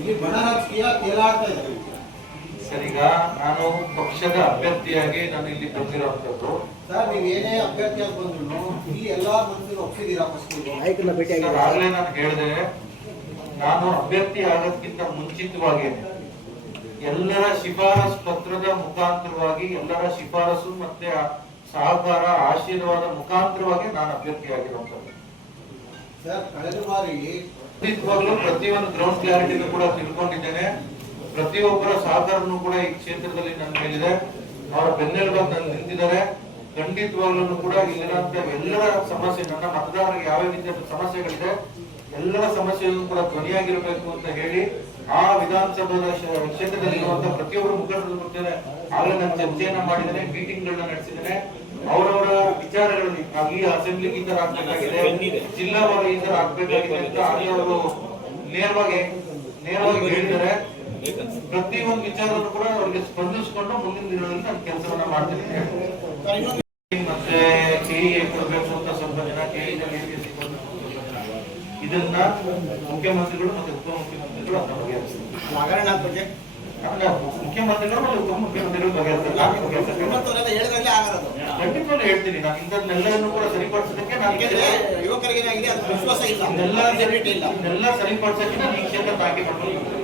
ಇಲ್ಲಿ ಬಣ ರಾಜಕೀಯ ತೇಲಾಡ್ತಾ ಇದೆ ಸರ್. ಈಗ ನಾನು ಪಕ್ಷದ ಅಭ್ಯರ್ಥಿಯಾಗಿ ನಾನು ಇಲ್ಲಿ ಬಂದಿರುವಂತದ್ದು ಸರ್. ನೀವು ಏನೇ ಅಭ್ಯರ್ಥಿಯಾಗಿ ಬಂದ್ರು ಇಲ್ಲಿ ಎಲ್ಲಾ ಮಂತ್ರಿಗಳು ಒಪ್ಪಿದ್ದೀರಾ? ಆಗಲೇ ನಾನು ಹೇಳಿದೆ, ನಾನು ಅಭ್ಯರ್ಥಿ ಆಗೋದಕ್ಕಿಂತ ಮುಂಚಿತವಾಗಿ ಎಲ್ಲರ ಶಿಫಾರಸು ಪತ್ರದ ಮುಖಾಂತರವಾಗಿ, ಎಲ್ಲರ ಶಿಫಾರಸು ಮತ್ತೆ ಸಹಕಾರ ಆಶೀರ್ವಾದ ಮುಖಾಂತರವಾಗಿ ನಾನು ಅಭ್ಯರ್ಥಿ ಆಗಿರುವಂತದ್ದು ಸರ್. ಕಳೆದ ಬಾರಿ ಪ್ರತಿಯೊಂದು ಗ್ರೌಂಡ್ ಕ್ಲಾರಿಟಿನೂ ಕೂಡ ತಿಳ್ಕೊಂಡಿದ್ದೇನೆ. ಪ್ರತಿಯೊಬ್ಬರ ಸಹಕಾರನೂ ಕೂಡ ಈ ಕ್ಷೇತ್ರದಲ್ಲಿ ನನ್ನ ಮೇಲಿದೆ. ಅವರ ಬೆನ್ನೆಲುಬಾಗಿ ನಾನು ನಿಂತಿದ್ದಾರೆ. ಖಂಡಿತವಾಗ್ಲೂ ಕೂಡ ಇಲ್ಲಿರುವಂತ ಎಲ್ಲರ ಸಮಸ್ಯೆ, ನನ್ನ ಮತದಾರರಿಗೆ ಯಾವ ರೀತಿಯ ಸಮಸ್ಯೆಗಳಿದೆ ಎಲ್ಲರ ಸಮಸ್ಯೆಯನ್ನು ಕೂಡ ಧ್ವನಿಯಾಗಿರಬೇಕು ಅಂತ ಹೇಳಿ ಆ ವಿಧಾನಸಭಾ ಕ್ಷೇತ್ರದಲ್ಲಿರುವಂತಹ ಪ್ರತಿಯೊಬ್ಬರು ಮುಖಂಡರ ಜೊತೆ ಆಗಲೇ ನಾನು ಚರ್ಚೆಯನ್ನ ಮಾಡಿದ್ದೇನೆ, ಮೀಟಿಂಗ್ ಗಳನ್ನ ನಡೆಸಿದ್ದೇನೆ. ಅವರವರ ವಿಚಾರಗಳಲ್ಲಿ ಈ ಅಸೆಂಬ್ಲಿಗೆ ಈ ತರ ಆಗ್ಬೇಕಾಗಿದೆ, ಜಿಲ್ಲಾವಾರು ಈ ತರ ಆಗ್ಬೇಕಾಗಿದೆ ಅಂತ ಅವರು ನೇರವಾಗಿ ಹೇಳಿದ್ದಾರೆ. ಪ್ರತಿಯೊಂದು ವಿಚಾರವನ್ನು ಕೂಡ ಅವರಿಗೆ ಸ್ಪಂದಿಸಿಕೊಂಡು ಮುಂದಿನ ದಿನಗಳಲ್ಲಿ ನಾನು ಕೆಲಸವನ್ನ ಮಾಡ್ತೀನಿ. ಮತ್ತೆ ಕೆಇಎ ಕೊಡಬೇಕು ಅಂತ ಸ್ವಲ್ಪ ಜನ ಇದನ್ನ ಮುಖ್ಯಮಂತ್ರಿಗಳು ಮತ್ತೆ ಉಪಮುಖ್ಯಮಂತ್ರಿಗಳು ಅಂತ ಬಗೆಹರಿಸ್ತಾರೆ. ಮುಖ್ಯಮಂತ್ರಿಗಳು ಮತ್ತು ಉಪಮುಖ್ಯಮಂತ್ರಿಗಳು ಬಗೆಹರಿಸ್ತಾರೆ. ಹೇಳ್ತೀನಿ ನಾನು ಇಂಥದ್ನೆಲ್ಲವನ್ನು ಕೂಡ ಸರಿಪಡಿಸೋದಕ್ಕೆ ಯುವಕರಿಗೆ ವಿಶ್ವಾಸ ಇಲ್ಲ. ಇದೆಲ್ಲ ಸರಿಪಡಿಸಕ್ಕೆ ನಾನು ಈ ಕ್ಷೇತ್ರ ಆಯ್ಕೆ ಮಾಡ್ಕೊಂಡು